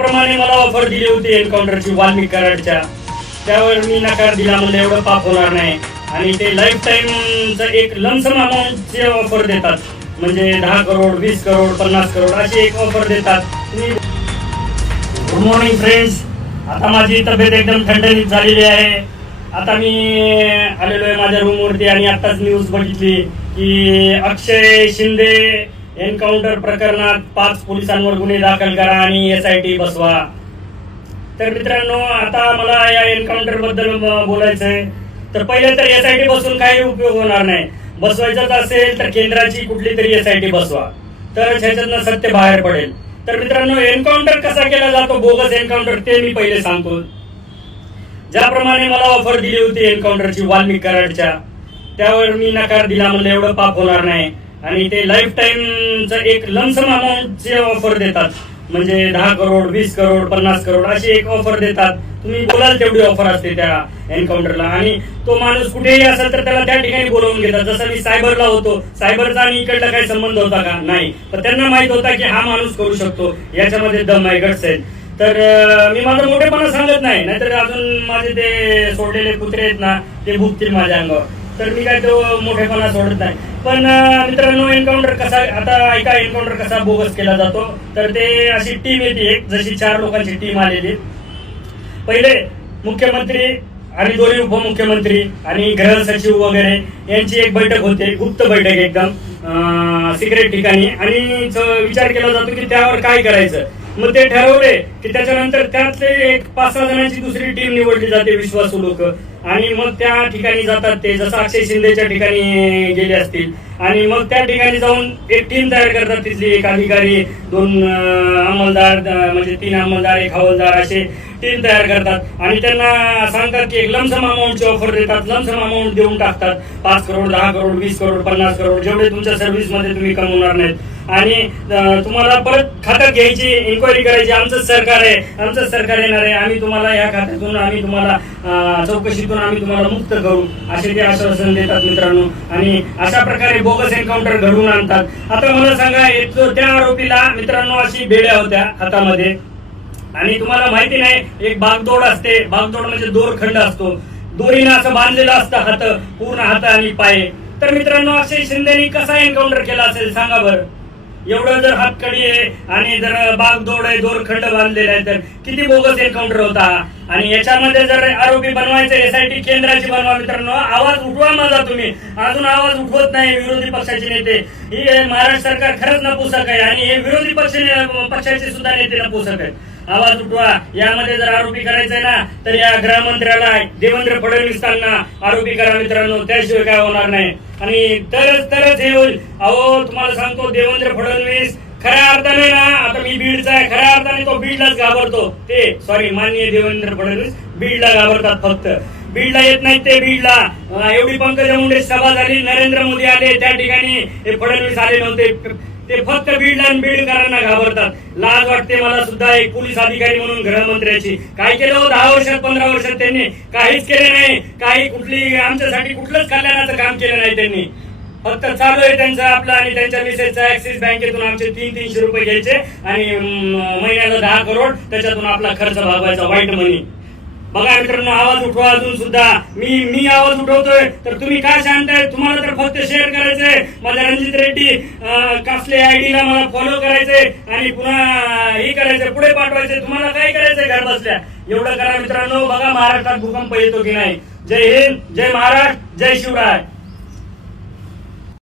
त्याप्रमाणे मला ऑफर दिली होती एन्काउंटरची वाल्मिक कराडच्या त्यावर मी नकार दिला म्हणलं एवढं पाप होणार नाही आणि ते लाईफ टाईमचं एक लमसम अमाऊंटचे ऑफर देतात म्हणजे दहा करोड वीस करोड पन्नास करोड अशी एक ऑफर देतात गुड मॉर्निंग फ्रेंड्स आता माझी तब्येत एकदम थंडणीत झालेली आहे आता मी आलेलो आहे माझ्या रूमवरती आणि आत्ताच न्यूज बघितली की अक्षय शिंदे एनकाउंटर प्रकरणात पाच पोलिसांवर गुन्हे दाखल करा आणि एस आय टी बसवा तर मित्रांनो आता मला या एन्काउंटर बद्दल बोलायचंय तर पहिले तर एस आय टी बसून काही उपयोग होणार नाही बसवायचाच असेल तर केंद्राची कुठली तरी एस आय टी बसवा तरच ह्याच्यातनं सत्य बाहेर पडेल तर मित्रांनो एन्काउंटर कसा केला जातो बोगस एनकाउंटर ते मी पहिले सांगतो ज्याप्रमाणे मला ऑफर दिली होती एन्काउंटरची वाल्मिक कराडच्या त्यावर मी नकार दिला म्हणलं एवढं पाप होणार नाही आणि ते लाईफ टाईम एक लमसम अमाऊंटचे ऑफर देतात म्हणजे दहा करोड वीस करोड पन्नास करोड अशी एक ऑफर देतात तुम्ही बोलाल तेवढी ऑफर असते त्या एन्काउंटरला आणि तो माणूस कुठेही असेल तर त्याला त्या ठिकाणी बोलवून घेतात जसं मी सायबरला होतो सायबरचा आणि इकडला काही संबंध होता का नाही पण त्यांना माहित होता की हा माणूस करू शकतो याच्यामध्ये दम आहे घट आहेत तर मी माझं मोठेपणा सांगत नाही नाहीतर अजून माझे ते सोडलेले कुत्रे आहेत ना ते भुकतील माझ्या अंगावर तर मी काय तो मोठेपणा सोडत नाही पण मित्रांनो एन्काउंटर कसा आता एका एन्काउंटर कसा बोगस केला जातो तर ते अशी टीम येते एक जशी चार लोकांची टीम आलेली पहिले मुख्यमंत्री आणि दोन्ही उपमुख्यमंत्री आणि गृह सचिव वगैरे यांची एक बैठक होते गुप्त बैठक एकदम सिक्रेट ठिकाणी आणि विचार केला जातो की त्यावर काय करायचं मग ते ठरवले की त्याच्यानंतर त्यातले एक पाच सहा जणांची दुसरी टीम निवडली जाते विश्वासू लोक आणि मग त्या ठिकाणी जातात ते जसं अक्षय शिंदेच्या ठिकाणी गेले असतील आणि मग त्या ठिकाणी जाऊन एक टीम तयार करतात तिथली एक अधिकारी दोन अंमलदार म्हणजे तीन अंमलदार एक हवालदार असे टीम तयार करतात आणि त्यांना सांगतात की एक लमसम अमाऊंटची ऑफर देतात लमसम अमाऊंट देऊन टाकतात पाच करोड दहा करोड वीस करोड पन्नास करोड जेवढे तुमच्या मध्ये तुम्ही कमवणार नाहीत आणि तुम्हाला परत खातं घ्यायची इन्क्वायरी करायची आमचं सरकार आहे आमचं सरकार येणार आहे आम्ही तुम्हाला या खात्यातून आम्ही तुम्हाला चौकशीतून आम्ही तुम्हाला मुक्त करू असे ते आश्वासन देतात मित्रांनो आणि अशा प्रकारे बोगस एन्काउंटर घडवून आणतात आता मला सांगा त्या आरोपीला मित्रांनो अशी बेड्या होत्या हातामध्ये आणि तुम्हाला माहिती नाही एक बागदोड असते बागदोड म्हणजे दोरखंड असतो दोरीनं असं बांधलेलं असतं हात पूर्ण हात आणि पाय तर मित्रांनो अक्षय शिंदेनी कसा एन्काउंटर केला असेल सांगा बरं एवढं जर हातकडी आहे आणि जर बाग दोड आहे खंड बांधलेला आहे तर किती बोगस एन्काउंटर होता आणि याच्यामध्ये जर आरोपी बनवायचे एसआयटी केंद्राची बनवा मित्रांनो आवाज उठवा माझा तुम्ही अजून आवाज उठवत नाही विरोधी पक्षाचे नेते ही महाराष्ट्र सरकार खरंच नपुसक आहे आणि हे विरोधी पक्ष पक्षाचे सुद्धा नेते नपुसक आहेत आवाज उठवा यामध्ये जर आरोपी आहे ना तर या गृहमंत्र्याला देवेंद्र फडणवीसांना आरोपी करा मित्रांनो त्याशिवाय काय होणार नाही आणि तरच तरच हे होईल अहो तुम्हाला सांगतो देवेंद्र फडणवीस खऱ्या अर्थाने ना आता मी बीडचा आहे खऱ्या अर्थाने तो बीडलाच घाबरतो ते सॉरी माननीय देवेंद्र फडणवीस बीडला घाबरतात फक्त बीडला येत नाहीत ते बीडला एवढी पंकजा मुंडे सभा झाली नरेंद्र मोदी आले त्या ठिकाणी फडणवीस आले नव्हते ते फक्त बीडला आणि बीडकरांना घाबरतात लाज वाटते मला सुद्धा एक पोलीस अधिकारी म्हणून गृहमंत्र्याची काय केलं हो दहा वर्षात पंधरा वर्षात त्यांनी काहीच केले नाही काही कुठली आमच्यासाठी कुठलंच कल्याणाचं काम केलं नाही त्यांनी फक्त चालू आहे त्यांचा आपला आणि त्यांच्या मिसेसचा ऍक्सिस बँकेतून आमचे तीन तीनशे रुपये घ्यायचे आणि महिन्याला दहा करोड त्याच्यातून आपला खर्च भागवायचा वाईट मनी बघा मित्रांनो आवाज उठवा अजून सुद्धा मी मी आवाज उठवतोय तर तुम्ही काय शांत आहे तुम्हाला तर फक्त शेअर माझ्या रणजित रेड्डी कासले आयडीला मला फॉलो करायचंय आणि पुन्हा हे करायचंय पुढे पाठवायचंय तुम्हाला काय करायचंय घर बसल्या एवढं करा मित्रांनो बघा महाराष्ट्रात भूकंप येतो की नाही जय हिंद जय महाराष्ट्र जय शिवराय